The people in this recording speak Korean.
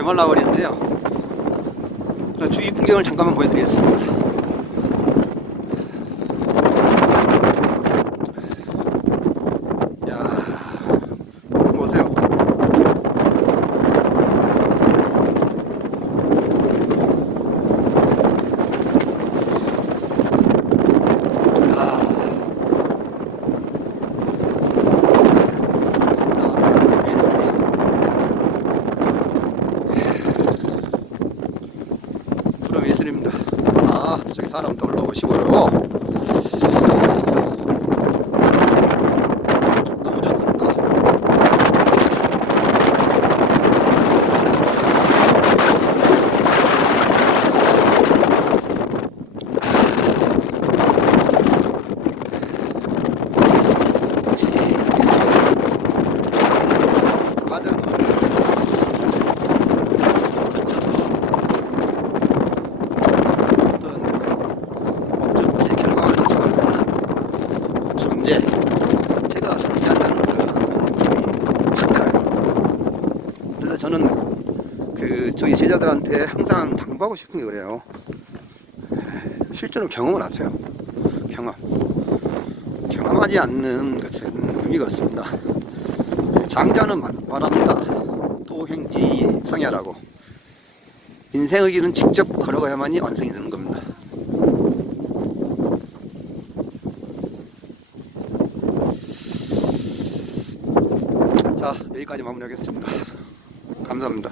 메말라월인데요. 그럼 주위 풍경을 잠깐만 보여드리겠습니다. 야, 구름 보세요. 아. 자, 예술, 예술. 구름 예술입니다. 아, 저기 사람도 올라오시고요. 너무 좋습니다. 혹시 과정을 거쳐서 어떤 목적지 결과를 도착하면 존재 제가 존재한다는 그런 느낌이 확 들어요. 그래서 저는 그 저희 제자들한테 항상 당부하고 싶은 게 그래요. 실제로 경험을 하세요. 경험. 경험하지 않는 것은 의미가 없습니다. 장자는 말- 말합니다. 도행지 성야라고. 인생의 길은 직접 걸어가야만이 완성이 되는 겁니다. 자, 여기까지 마무리하겠습니다. 감사합니다.